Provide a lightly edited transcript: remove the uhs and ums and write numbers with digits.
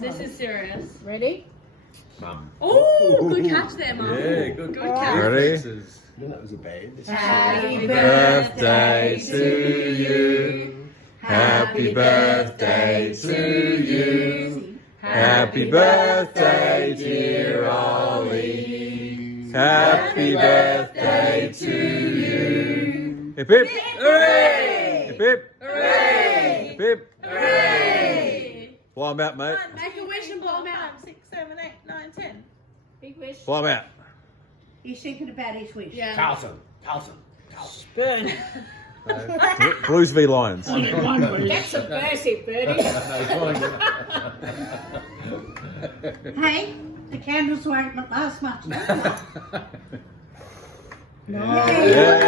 This is serious. Ready? Mum. Oh, good catch there, Mum. Yeah, good. Good catch. Ready? You know that was a bad. Happy Birthday to you. Happy birthday to you. Happy birthday, dear Ollie. Happy birthday to you. Hip hip. Hooray! Hip hip. Hooray! Hip hip. Hooray! Blow 'em out, mate. Make a wish and blow 'em out. 5, 6, 7, 8, 9, 10. Big wish. Blow 'em out. He's thinking about his wish. Yeah. Carlton. Burn. Blues v Lions. That's subversive, Bertie. Hey, the candles won't last much longer. Yeah.